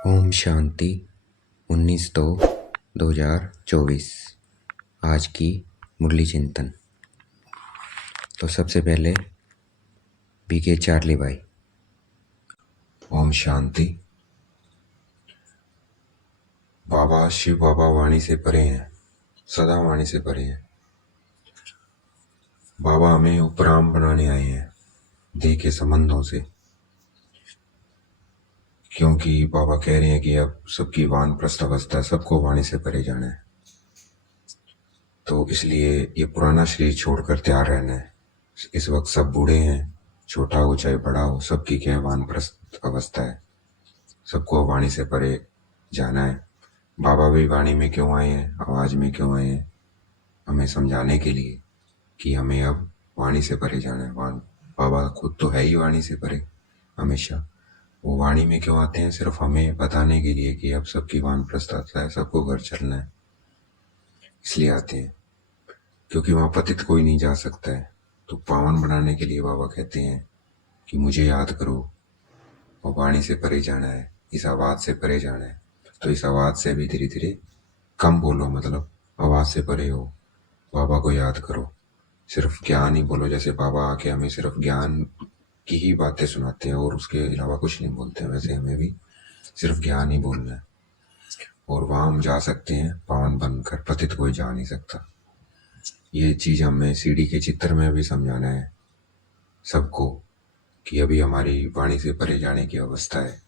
ओम शांति 19/2/2024 आज की मुरली चिंतन। तो सबसे पहले बीके चार्ली भाई। ओम शांति। बाबा शिव बाबा वाणी से परे हैं, सदा वाणी से परे हैं। बाबा हमें उपराम बनाने आए हैं देह के संबंधों से, क्योंकि बाबा कह रहे हैं कि अब सबकी वानप्रस्थ अवस्था है, सबको वाणी से परे जाना है। तो इसलिए ये पुराना शरीर छोड़कर तैयार रहना है। इस वक्त सब बूढ़े हैं, छोटा हो चाहे बड़ा हो, सबकी क्या वानप्रस्थ अवस्था है, सबको वाणी से परे जाना है। बाबा भी वाणी में क्यों आए हैं, आवाज में क्यों आए हैं? हमें समझाने के लिए कि हमें अब वाणी से परे जाना है। बाबा खुद तो है ही वाणी से परे हमेशा। वो वाणी में क्यों आते हैं? सिर्फ हमें बताने के लिए कि अब सबकी वानप्रस्थ आता है, सबको घर चलना है, इसलिए आते हैं। क्योंकि वहां पतित कोई नहीं जा सकता है, तो पावन बनाने के लिए बाबा कहते हैं कि मुझे याद करो और वाणी से परे जाना है, इस आवाज से परे जाना है। तो इस आवाज से भी धीरे धीरे कम बोलो, मतलब आवाज से परे हो, बाबा को याद करो। सिर्फ ज्ञान ही बोलो, जैसे बाबा आके हमें सिर्फ ज्ञान की ही बातें सुनाते हैं और उसके अलावा कुछ नहीं बोलते हैं, वैसे हमें भी सिर्फ ज्ञान ही बोलना है। और वहां हम जा सकते हैं पावन बनकर, पतित कोई जा नहीं सकता। ये चीज हमें सीढ़ी के चित्र में भी समझाना है सबको कि अभी हमारी वाणी से परे जाने की अवस्था है।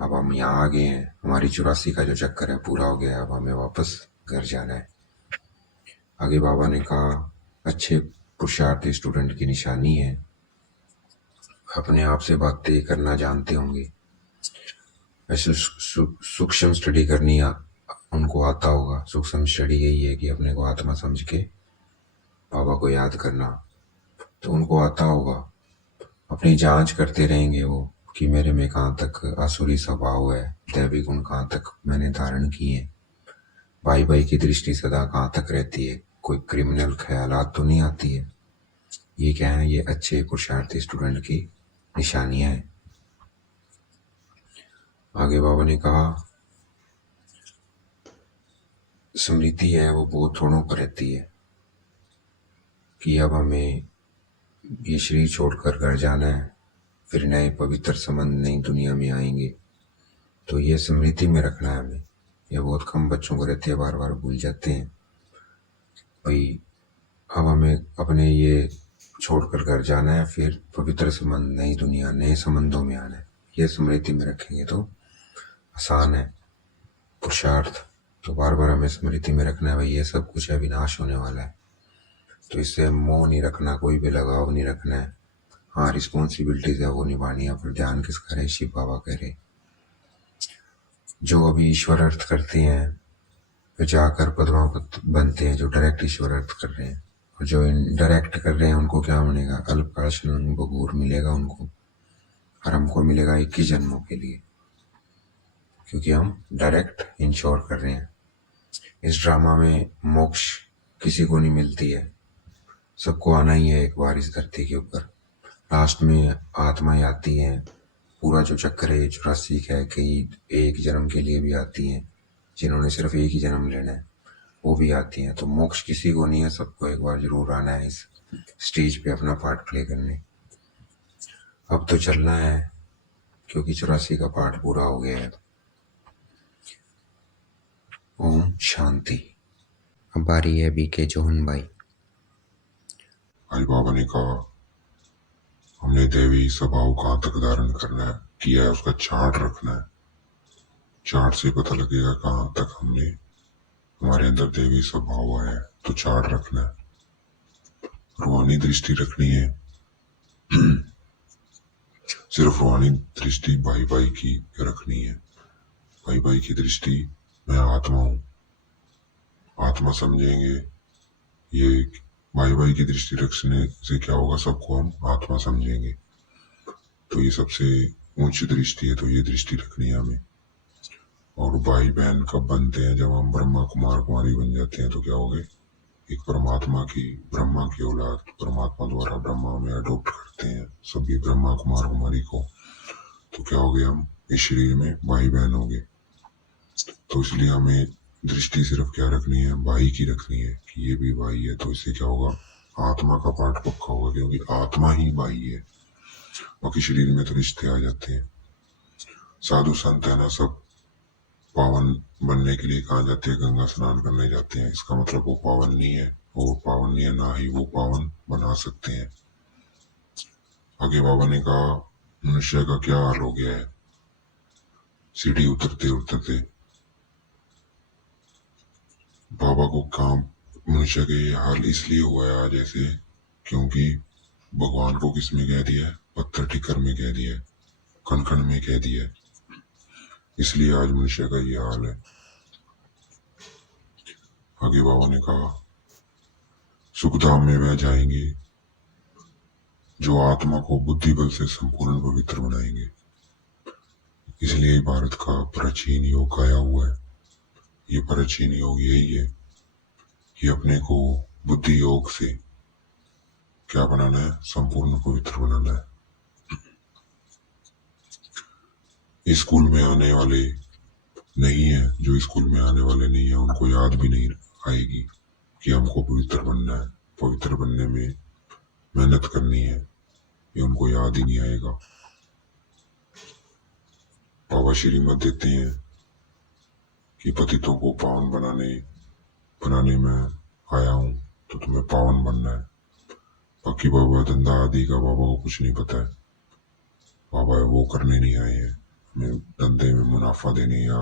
अब हम यहाँ आ गए हैं, हमारी 84 का जो चक्कर है पूरा हो गया है, अब हमें वापस घर जाना है। आगे बाबा ने कहा अच्छे पुरुषार्थी स्टूडेंट की निशानी है अपने आप से बातें करना जानते होंगे। ऐसे सूक्ष्म स्टडी करनी उनको आता होगा। सूक्ष्म स्टडी यही है कि अपने को आत्मा समझ के बाबा को याद करना, तो उनको आता होगा। अपनी जांच करते रहेंगे वो कि मेरे में कहाँ तक आसुरी स्वभाव है, दैवी गुण कहाँ तक मैंने धारण किए, भाई भाई की दृष्टि सदा कहाँ तक रहती है, कोई क्रिमिनल ख्यालात तो नहीं आती है। ये क्या है? ये अच्छे पुरुषार्थी स्टूडेंट की निशानियां हैं। आगे बाबा ने कहा स्मृति है वो बहुत थोड़ों पर रहती है कि अब हमें ये शरीर छोड़कर घर जाना है, फिर नए पवित्र संबंध नई दुनिया में आएंगे। तो ये स्मृति में रखना है हमें। ये बहुत कम बच्चों को रहती है, बार बार भूल जाते हैं भाई। अब हमें अपने ये छोड़कर घर जाना है, फिर पवित्र संबंध नई दुनिया नए संबंधों में आना है। ये स्मृति में रखेंगे तो आसान है पुरुषार्थ। तो बार बार हमें स्मृति में रखना है भाई, ये सब कुछ है विनाश होने वाला है, तो इससे मोह नहीं रखना, कोई भी लगाव नहीं रखना है। हाँ, रिस्पॉन्सिबिलिटीज है वो निभानी है, पर ध्यान किसका रहे? शिव बाबा कह रहे। जो अभी ईश्वर अर्थ करते हैं वे जाकर पद्मावत बनते हैं, जो डायरेक्ट ईश्वर अर्थ कर रहे हैं। और जो इनडायरेक्ट कर रहे हैं उनको क्या मिलेगा? अल्पकाल बगूर मिलेगा उनको, और हमको मिलेगा 21 जन्मों के लिए, क्योंकि हम डायरेक्ट इंश्योर कर रहे हैं। इस ड्रामा में मोक्ष किसी को नहीं मिलती है, सबको आना ही है एक बार इस धरती के ऊपर। लास्ट में आत्माएं आती हैं, पूरा जो चक्कर है 84 का है, कई एक जन्म के लिए भी आती हैं, जिन्होंने सिर्फ एक ही जन्म लेना है वो भी आती हैं। तो मोक्ष किसी को नहीं है, सबको एक बार जरूर आना है इस स्टेज पे अपना पार्ट प्ले करने। अब तो चलना है, क्योंकि 84 का पार्ट पूरा हो गया है। ओम शांति। अब बारी है बीके जोहन भाई। आज बाबा ने कहा हमने देवी स्वभाव कहाँ तक धारण करना है, किया है, उसका चार्ट रखना है। चार्ट से पता लगेगा कहाँ तक हमने हमारे अंदर देवी स्वभाव आया है, तो चार्ट रखना है। रूहानी दृष्टि रखनी है, सिर्फ रूहानी दृष्टि भाई भाई की रखनी है। भाई भाई की दृष्टि मैं आत्मा हूं, आत्मा समझेंगे। ये भाई भाई की दृष्टि रखने से क्या होगा? सबको हम आत्मा समझेंगे, तो ये सबसे ऊंची दृष्टि है, तो ये दृष्टि रखनी है हमें। और भाई बहन कब बनते हैं? जब हम ब्रह्मा कुमार कुमारी बन जाते हैं, तो क्या हो गए? एक परमात्मा की, ब्रह्मा की औलाद, परमात्मा द्वारा ब्रह्मा में अडॉप्ट करते हैं सभी ब्रह्मा कुमार कुमारी को। तो क्या हो गया, हम इस शरीर में भाई बहन हो गए। तो इसलिए हमें दृष्टि सिर्फ क्या रखनी है, भाई की रखनी है कि ये भी भाई है। तो इससे क्या होगा, आत्मा का पाठ पक्का होगा, क्योंकि आत्मा ही भाई है। बाकी शरीर में तो रिश्ते आ जाते हैं। साधु संत है ना, सब पावन बनने के लिए कहाँ जाते हैं, गंगा स्नान करने जाते हैं। इसका मतलब वो पावन नहीं है, वो पावन नहीं है, ना ही वो पावन बना सकते हैं। आगे बाबा ने कहा, मनुष्य का क्या हाल हो गया है। सीढ़ी उतरते उतरते बाबा को काम, मनुष्य के ये हाल इसलिए हुआ है आज ऐसे, क्योंकि भगवान को किस में कह दिया है, पत्थर ठिकर में कह दिया है, कण कण में कह दिया है। इसलिए आज मनुष्य का ये हाल है। आगे बाबा ने कहा, सुखधाम में वह जाएंगे जो आत्मा को बुद्धि बल से संपूर्ण पवित्र बनाएंगे। इसलिए भारत का प्राचीन योग आया हुआ है। ये प्राचीन योग यही है कि अपने को बुद्धि योग से क्या बनाना है, संपूर्ण पवित्र बनाना है। स्कूल में आने वाले नहीं है, जो स्कूल में आने वाले नहीं है उनको याद भी नहीं आएगी कि हमको पवित्र बनना है। पवित्र बनने में मेहनत करनी है, ये उनको याद ही नहीं आएगा। बाबा श्रीमत देते हैं कि पतितों को पावन बनाने में आया हूं, तो तुम्हें पावन बनना है। बाकी बाबा धंधा आदि का बाबा को कुछ नहीं पता है। बाबा वो करने नहीं आए हैं हमें धंधे में मुनाफा देने, या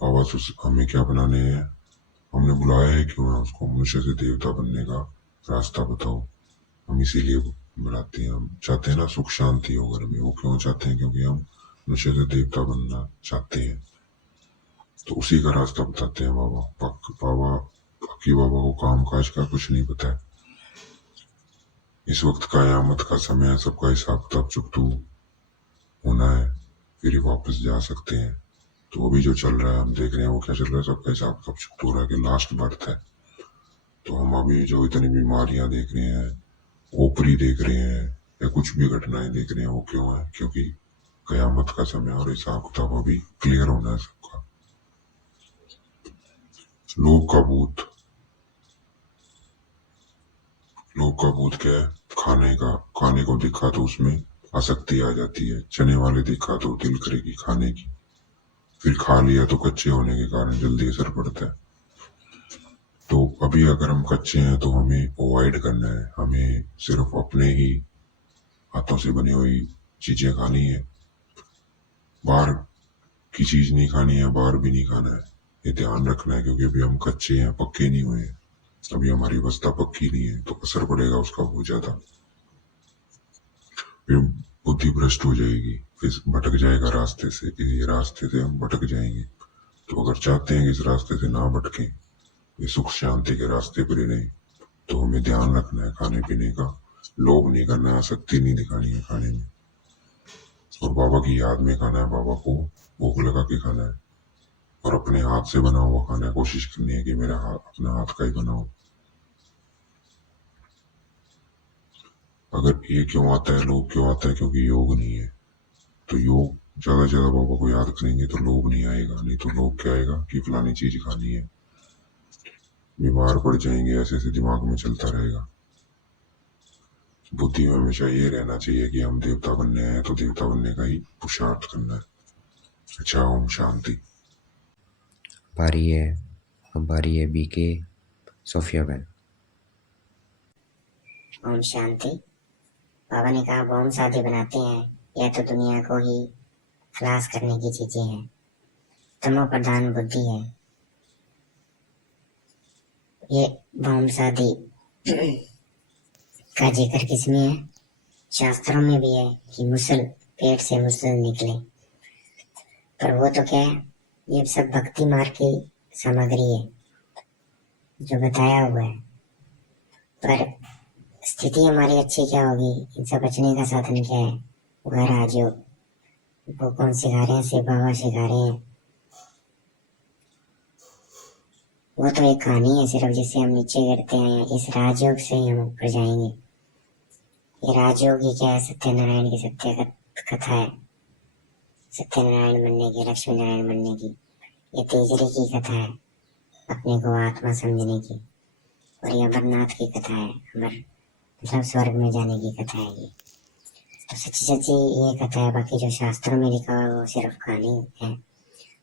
बाबा तो हमें क्या बनाने हैं, हमने बुलाया है क्यों है, उसको मनुष्य से देवता बनने का रास्ता बताओ। हम इसीलिए बुलाते हैं। हम चाहते हैं ना सुख शांति हो घर में। वो क्यों चाहते हैं, क्योंकि हम मनुष्य से देवता बनना चाहते हैं। तो उसी का रास्ता बताते हैं बाबा। बाकी बाबा को काम काज का कुछ नहीं पता है। इस वक्त कयामत का समय है, सबका हिसाब किताब चुकतू होना है, फिर ही वापस जा सकते हैं। तो अभी जो चल रहा है हम देख रहे हैं, वो क्या चल रहा है, सबका हिसाब किताब चुकतू हो रहा है कि लास्ट बर्थ है। तो हम अभी जो इतनी बीमारियां देख रहे हैं, ओपरी देख रहे हैं, या कुछ भी घटनाएं देख रहे हैं, वो क्यों है, क्योंकि कयामत का समय और हिसाब किताब अभी क्लियर होना है सबका। लोभ का भूत क्या है, खाने को दिखा तो उसमें आसक्ति आ जाती है। चने वाले दिखा तो दिल करेगी खाने की, फिर खा लिया तो कच्चे होने के कारण जल्दी असर पड़ता है। तो अभी अगर हम कच्चे हैं तो हमें अवॉइड करना है, हमें सिर्फ अपने ही हाथों से बनी हुई चीजें खानी है, बाहर की चीज नहीं खानी है, बाहर भी नहीं खाना है। ये ध्यान रखना है, क्योंकि अभी हम कच्चे हैं, पक्के नहीं हुए हैं, अभी हमारी अवस्था पक्की नहीं है, तो असर पड़ेगा उसका बहुत ज्यादा। फिर बुद्धि भ्रष्ट हो जाएगी, फिर भटक जाएगा रास्ते से, ये रास्ते से हम भटक जाएंगे। तो अगर चाहते हैं कि इस रास्ते से ना भटके, ये सुख शांति के रास्ते पर ही नहीं, तो हमें ध्यान रखना है खाने पीने का। लोभ नहीं करना है, आसक्ति नहीं दिखानी है खाने में, और बाबा की याद में खाना है, बाबा को भूख लगा के खाना है, और अपने हाथ से बना हुआ खाना है। कोशिश करनी है कि मेरा हाथ अपना हाथ का ही बनाओ। अगर ये क्यों आता है, लोभ क्यों आता है, क्योंकि योग नहीं है। तो योग ज्यादा से ज्यादा बाबा को याद करेंगे तो लोभ नहीं आएगा। नहीं तो लोभ क्या आएगा कि फलानी चीज खानी है, बीमार पड़ जाएंगे, ऐसे ऐसे दिमाग में चलता रहेगा। बुद्धि में हमेशा ये रहना चाहिए कि हम देवता बनने आए, तो देवता बनने का ही पुरुषार्थ करना है। अच्छा, ओम शांति। बारी है बीके सोफिया बहन। ओम शांति। बाबा ने कहा बॉम्ब शादी बनाते हैं, यह तो दुनिया को ही खलास करने की चीजें हैं, तमो प्रधान बुद्धि है। ये बॉम्ब शादी का जिक्र किसमें है, शास्त्रों में भी है कि मुसल पेट से मुसल निकले। पर वो तो क्या है, ये सब भक्ति मार्ग की सामग्री है जो बताया हुआ है। पर स्थिति हमारी अच्छी क्या होगी, इनसे बचने का साधन क्या है, वह राजयोग। वो कौन सिखा रहे हैं, शिव बाबा सिखा रहे हैं। वो तो एक कहानी है सिर्फ, जिससे हम नीचे गिरते हैं। इस राजयोग से ही हम ऊपर जाएंगे। ये राजयोग ही क्या है, सत्यनारायण की सत्य कथा है। सत्यनारायण बनने की, लक्ष्मी नारायण बनने की। ये तेजरी की कथा है अपने को आत्मा समझने की, और ये अमरनाथ की कथा है, अमर मतलब स्वर्ग में जाने की कथा है ये। तो सच्ची सच्ची ये कथा है, बाकी जो शास्त्रों में लिखा हुआ वो सिर्फ कहानी है,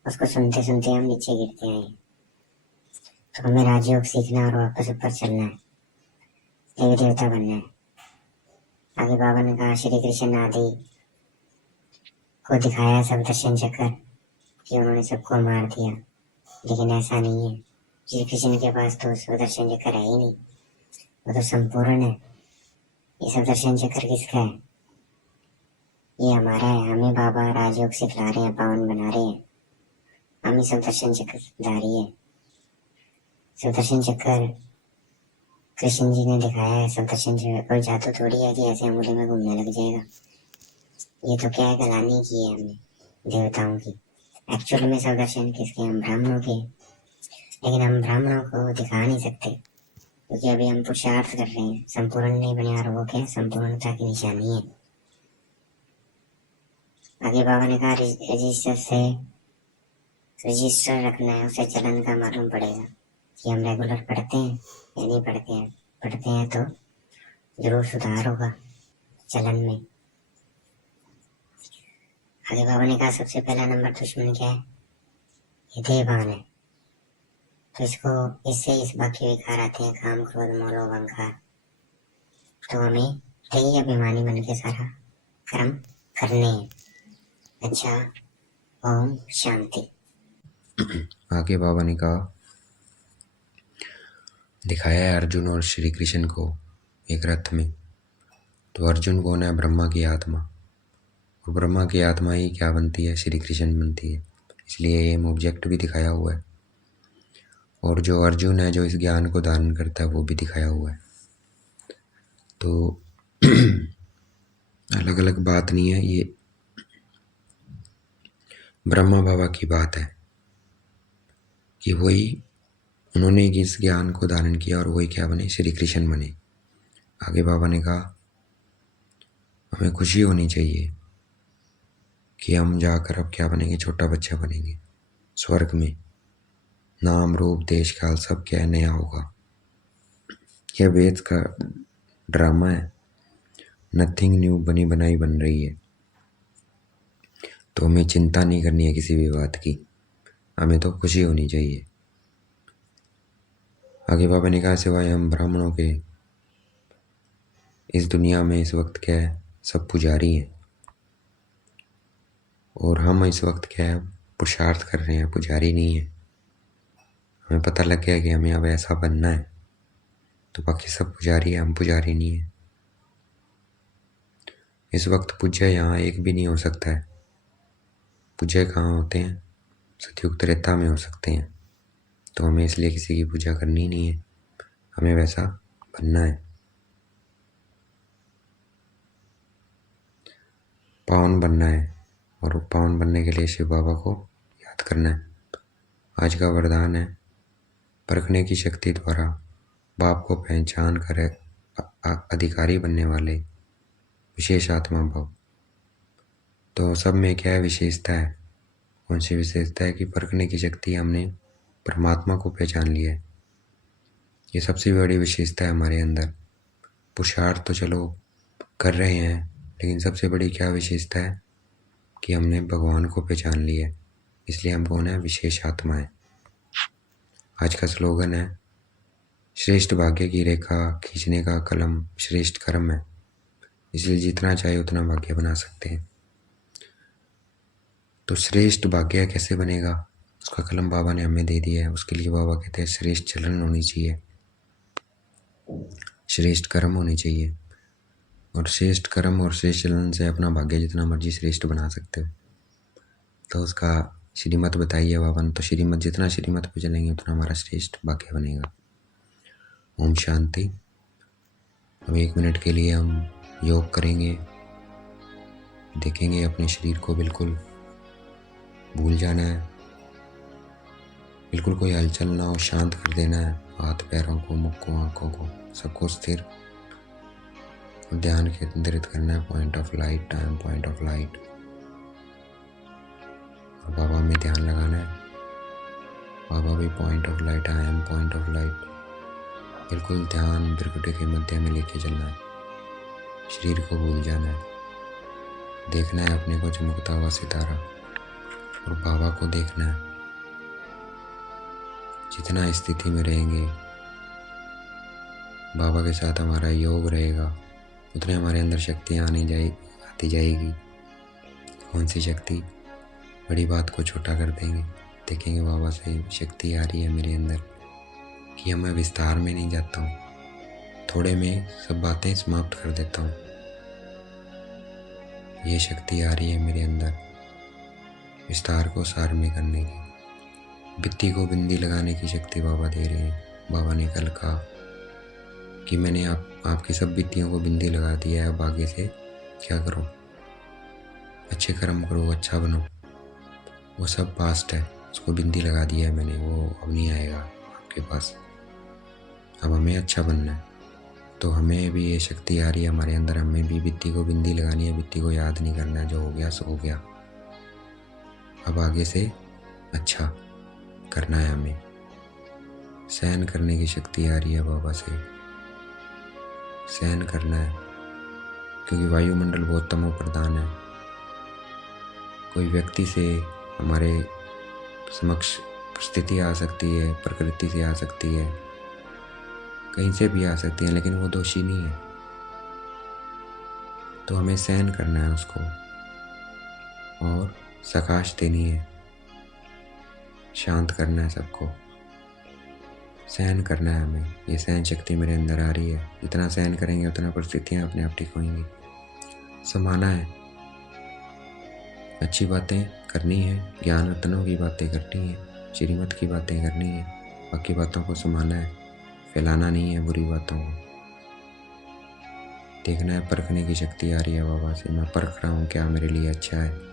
उसको सुनते सुनते हम नीचे गिरते हैं। तो हमें राजयोग सीखना और वापस ऊपर चलना है, देवी देवता बनना है। आगे बाबा ने कहा श्री कृष्ण आदि को दिखाया सब दर्शन चक्र कि उन्होंने सबको मार दिया, लेकिन ऐसा नहीं है। श्री कृष्ण के पास तो सुदर्शन चक्र है ही नहीं, वो तो संपूर्ण है। ये सुदर्शन चक्र किसका है? ये हमारा है। हमें बाबा राजयोग सिखला रहे हैं, पावन बना रहे हैं। हम ही सुदर्शन चक्रधारी है। सुदर्शन चक्र कृष्ण जी ने दिखाया है। सुदर्शन चक्र कोई जादू थोड़ी है कि ऐसे अंगुली में घूमने लग जाएगा। ये तो क्या है, गलानी की है हमने देवताओं की। एक्चुअल में सुदर्शन किसके? हम ब्राह्मणों के, लेकिन हम ब्राह्मणों को दिखा नहीं सकते क्योंकि अभी हम पुरुषार्थ कर रहे हैं, संपूर्ण नहीं बने। और वो क्या? संपूर्णता की निशानी है। आगे बाबा ने कहा रजिस्टर रखना है, उसे चलन का मालूम पड़ेगा कि हम रेगुलर पढ़ते हैं या नहीं पढ़ते हैं। पढ़ते हैं तो जरूर सुधार होगा चलन में। आगे बाबा ने कहा सबसे पहला नंबर दुश्मन क्या है? ये देहभान है। तो इससे इस बाकी विकार आते हैं, काम, क्रोध, मोह, लोभ, अहंकार। तो हमें देही अभिमानी बन के सारा कर्म करने हैं। अच्छा, ओम शांति। आगे बाबा ने कहा दिखाया है अर्जुन और श्री कृष्ण को एक रथ में। तो अर्जुन कौन है? ब्रह्मा की आत्मा। और ब्रह्मा की आत्मा ही क्या बनती है? श्री कृष्ण बनती है। इसलिए एम ऑब्जेक्ट भी दिखाया हुआ है। और जो अर्जुन है, जो इस ज्ञान को धारण करता है, वो भी दिखाया हुआ है। तो अलग अलग बात नहीं है, ये ब्रह्मा बाबा की बात है कि वही उन्होंने इस ज्ञान को धारण किया और वही क्या बने? श्री कृष्ण बने। आगे बाबा ने कहा हमें खुशी होनी चाहिए कि हम जाकर अब क्या बनेंगे? छोटा बच्चा बनेंगे स्वर्ग में। नाम, रूप, देश, काल सब क्या नया होगा। यह वेद का ड्रामा है। नथिंग न्यू बनी बनाई बन रही है। तो हमें चिंता नहीं करनी है किसी भी बात की, हमें तो खुशी होनी चाहिए। आगे बाबा ने कहा सिवाय हम ब्राह्मणों के इस दुनिया में इस वक्त क्या है? सब पुजारी हैं। और हम इस वक्त क्या है? पुरुषार्थ कर रहे हैं, पुजारी नहीं है। हमें पता लग गया कि हमें अब ऐसा बनना है, तो बाकी सब पुजारी है, हम पुजारी नहीं है। इस वक्त पूज्य यहाँ एक भी नहीं हो सकता है। पूज्य कहाँ होते हैं? सतयुग त्रेता में हो सकते हैं। तो हमें इसलिए किसी की पूजा करनी नहीं है, हमें वैसा बनना है। पावन बनना है, और पावन बनने के लिए शिव बाबा को याद करना है। आज का वरदान है परखने की शक्ति द्वारा बाप को पहचान कर अधिकारी बनने वाले विशेष आत्मा भाव। तो सब में क्या है? विशेषता है। कौन सी विशेषता है? कि परखने की शक्ति, हमने परमात्मा को पहचान लिया है। ये सबसे बड़ी विशेषता है हमारे अंदर। पुरुषार्थ तो चलो कर रहे हैं, लेकिन सबसे बड़ी क्या विशेषता है? कि हमने भगवान को पहचान लिया है। इसलिए हम कौन है? विशेष आत्मा है। आज का स्लोगन है श्रेष्ठ भाग्य की रेखा खींचने का कलम श्रेष्ठ कर्म है। इसलिए जितना चाहे उतना भाग्य बना सकते हैं। तो श्रेष्ठ भाग्य कैसे बनेगा? उसका कलम बाबा ने हमें दे दिया है। उसके लिए बाबा कहते हैं श्रेष्ठ चलन होनी चाहिए, श्रेष्ठ कर्म होने चाहिए। और श्रेष्ठ कर्म और श्रेष्ठ चलन से अपना भाग्य जितना मर्जी श्रेष्ठ बना सकते हो। तो उसका श्रीमत बताइए बाबा ने। तो श्रीमत, जितना श्रीमत पे चलेंगे उतना हमारा श्रेष्ठ भाग्य बनेगा। ओम शांति। अब 1 मिनट के लिए हम योग करेंगे। देखेंगे अपने शरीर को बिल्कुल भूल जाना है, बिल्कुल कोई हलचल ना हो, शांत कर देना है। हाथ पैरों को, मुख को, आंखों को, सबको स्थिर और ध्यान केंद्रित करना है। Point of light, time, point of light. और बाबा में ध्यान लगाना है। बाबा भी point of light, I am point of light. बिल्कुल ध्यान बिरकुटे के मध्य में लेके चलना है। शरीर को भूल जाना है। देखना है अपने को चमकता हुआ सितारा और बाबा को देखना है। जितना स्थिति में रहेंगे, बाबा के साथ हमारा योग रहेगा, उतने हमारे अंदर शक्तियाँ आती जाएगी। कौन सी शक्ति? बड़ी बात को छोटा कर देंगे। देखेंगे बाबा से शक्ति आ रही है मेरे अंदर कि अब मैं विस्तार में नहीं जाता हूँ, थोड़े में सब बातें समाप्त कर देता हूँ। ये शक्ति आ रही है मेरे अंदर विस्तार को सार में करने की। बित्ती को बिंदी लगाने की शक्ति बाबा दे रहे हैं। बाबा ने कल कहा कि मैंने आपकी सब बित्तियों को बिंदी लगा दिया है, अब आगे से क्या करो? अच्छे कर्म करो, अच्छा बनो। वो सब पास्ट है, उसको बिंदी लगा दिया है मैंने, वो अब नहीं आएगा आपके पास। अब हमें अच्छा बनना है, तो हमें भी ये शक्ति आ रही है हमारे अंदर। हमें भी बित्ती को बिंदी लगानी है, बित्ती को याद नहीं करना है। जो हो गया सो हो गया, अब आगे से अच्छा करना है हमें। सहन करने की शक्ति आ रही है बाबा से। सहन करना है, क्योंकि वायुमंडल बहुत तमो प्रधान है। कोई व्यक्ति से हमारे समक्ष स्थिति आ सकती है, प्रकृति से आ सकती है, कहीं से भी आ सकती है, लेकिन वो दोषी नहीं है। तो हमें सहन करना है उसको और सकाश देनी है, शांत करना है सबको। सहन करना है हमें। ये सहन शक्ति मेरे अंदर आ रही है। जितना सहन करेंगे उतना परिस्थितियाँ अपने आप ठीक होंगी। समाना है, अच्छी बातें करनी है, ज्ञान रत्नों की बातें करनी है, श्रीमत की बातें करनी है, बाकी बातों को समाना है, फैलाना नहीं है बुरी बातों को। देखना है, परखने की शक्ति आ रही है बाबा से। मैं परख रहा हूँ क्या मेरे लिए अच्छा है।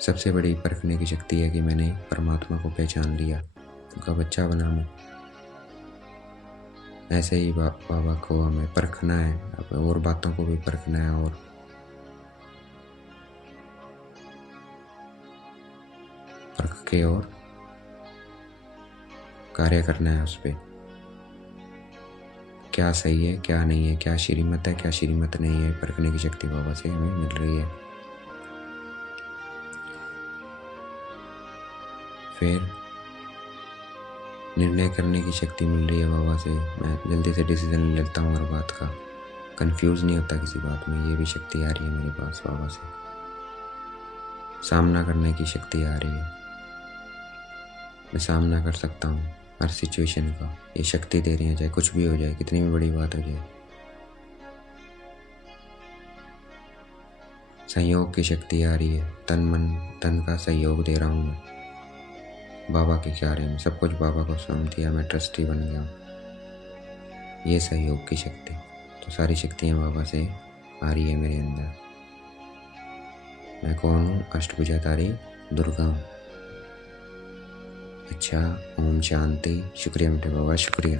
सबसे बड़ी परखने की शक्ति है कि मैंने परमात्मा को पहचान लिया, उनका बच्चा बना मैं। ऐसे ही बाबा को हमें परखना है, और बातों को भी परखना है और परख के और कार्य करना है उस पर। क्या सही है क्या नहीं है, क्या श्रीमत है क्या श्रीमत नहीं है, परखने की शक्ति बाबा से हमें मिल रही है। फिर निर्णय करने की शक्ति मिल रही है बाबा से। मैं जल्दी से डिसीजन ले लेता हूँ हर बात का, कंफ्यूज नहीं होता किसी बात में। ये भी शक्ति आ रही है मेरे पास बाबा से। सामना करने की शक्ति आ रही है, मैं सामना कर सकता हूँ हर सिचुएशन का। ये शक्ति दे रही है, चाहे कुछ भी हो जाए, कितनी भी बड़ी बात हो जाए। सहयोग की शक्ति आ रही है, तन मन धन का सहयोग दे रहा हूँ मैं बाबा के कार्य में। सब कुछ बाबा को सौंप दिया, मैं ट्रस्टी बन गया हूँ। ये सहयोग की शक्ति, तो सारी शक्तियाँ बाबा से आ रही है मेरे अंदर। मैं कौन हूँ? अष्टभुजाधारी दुर्गा हूँ। अच्छा, ओम शांति। शुक्रिया बेटे बाबा, शुक्रिया।